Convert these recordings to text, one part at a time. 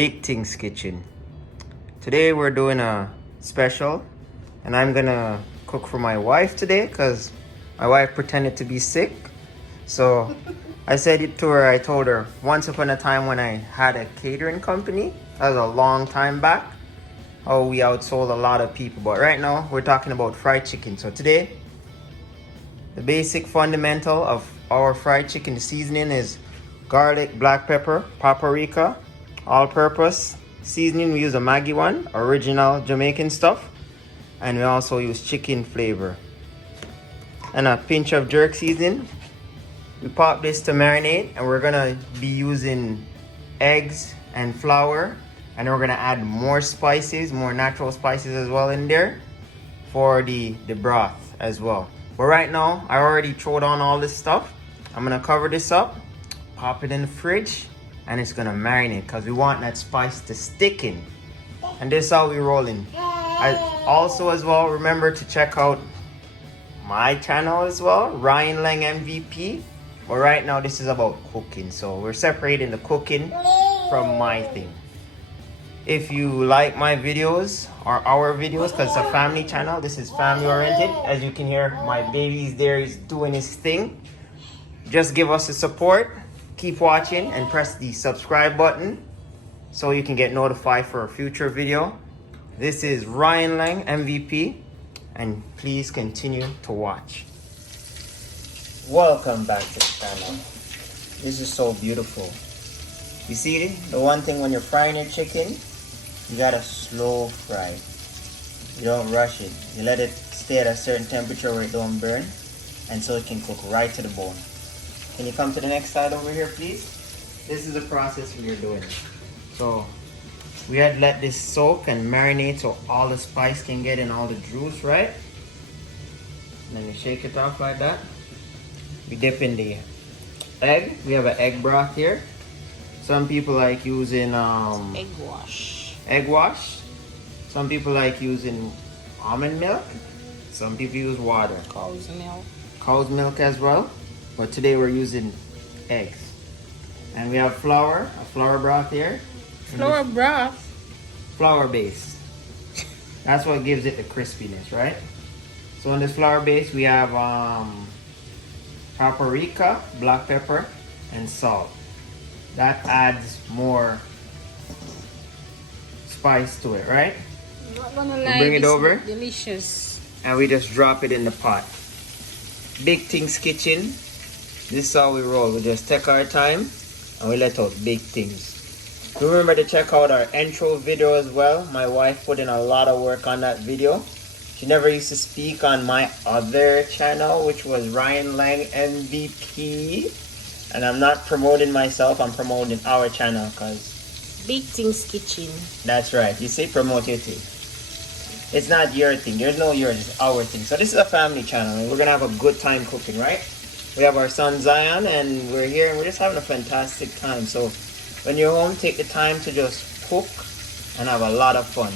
Big Things Kitchen. Today we're doing a special, and I'm gonna cook for my wife today because my wife pretended to be sick. So I said it to her, I told her once upon a time when I had a catering company, that was a long time back, how we outsold a lot of people. But right now we're talking about fried chicken. So today, the basic fundamental of our fried chicken seasoning is garlic, black pepper, paprika, all-purpose seasoning. We use a Maggi one, original Jamaican stuff, and we also use chicken flavor and a pinch of jerk seasoning. We pop this to marinate, and we're gonna be using eggs and flour, and we're gonna add more spices, more natural spices as well in there for the broth as well. But right now, I already thrown on all this stuff. I'm gonna cover this up, pop it in the fridge, and it's gonna marinate because we want that spice to stick in. And this is how we rolling. I also as well, remember to check out my channel as well, Ryan Lang MVP. But right now this is about cooking, so we're separating the cooking from my thing. If you like my videos or our videos, because it's a family channel, this is family oriented. As you can hear, my baby's there, he's doing his thing. Just give us the support, keep watching, and press the subscribe button so you can get notified for a future video. This is Ryan Lang MVP, and please continue to watch. Welcome back to the channel. This is so beautiful. You see the one thing when you're frying your chicken, you gotta slow fry. You don't rush it. You let it stay at a certain temperature where it don't burn, and so it can cook right to the bone. Can you come to the next side over here, please? This is the process we are doing. So we had let this soak and marinate so all the spice can get in all the juice, right? And then you shake it off like that. We dip in the egg. We have an egg broth here. Some people like using egg wash. Egg wash. Some people like using almond milk. Some people use water. Cow's milk. Cow's milk as well. But today we're using eggs. And we have flour, a flour broth here. Flour broth? Flour base. That's what gives it the crispiness, right? So in this flour base we have paprika, black pepper, and salt. That adds more spice to it, right? I'm not gonna lie, bring it over. Delicious. And we just drop it in the pot. Big Things Kitchen. This is how we roll. We just take our time and we let out big things. Remember to check out our intro video as well. My wife put in a lot of work on that video. She never used to speak on my other channel, which was Ryan Lang MVP. And I'm not promoting myself, I'm promoting our channel because Big Things Kitchen. That's right. You say promote your thing. It's not your thing. There's no yours, it's our thing. So this is a family channel and we're gonna have a good time cooking, right? We have our son Zion and we're here and we're just having a fantastic time. So when you're home, take the time to just cook and have a lot of fun.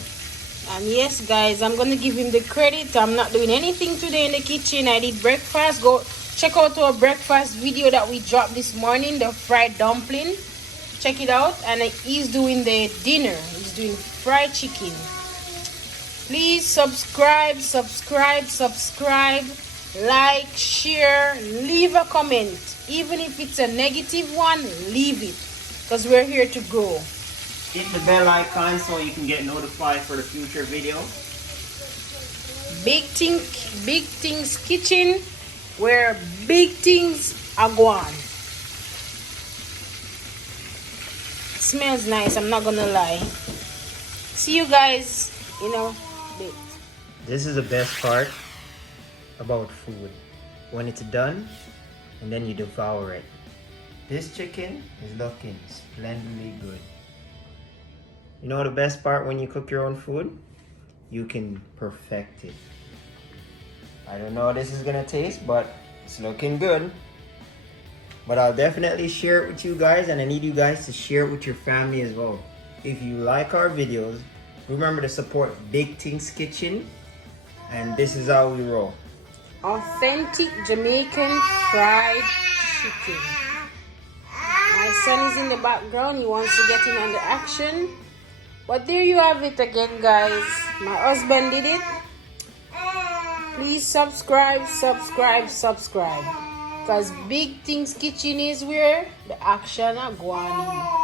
And yes guys, I'm gonna give him the credit. I'm not doing anything today in the kitchen. I did breakfast. Go check out our breakfast video that we dropped this morning, the fried dumpling. Check it out. And he's doing the dinner. He's doing fried chicken. Please subscribe, like, share, leave a comment. Even if it's a negative one, leave it, because we're here to grow. Hit the bell icon so you can get notified for the future video. Big Things Kitchen, where big things are going. Smells nice, I'm not gonna lie. See you guys in a bit. This is the best part about food. When it's done and then you devour it. This chicken is looking splendidly good. You know the best part when you cook your own food? You can perfect it. I don't know how this is gonna taste, but it's looking good. But I'll definitely share it with you guys, and I need you guys to share it with your family as well. If you like our videos, remember to support Big Things Kitchen, and this is how we roll. Authentic Jamaican fried chicken. My son is in the background. He wants to get in on the action. But there you have it again, guys. My husband did it. Please subscribe, subscribe, subscribe. Because Big Things Kitchen is where the action are going in.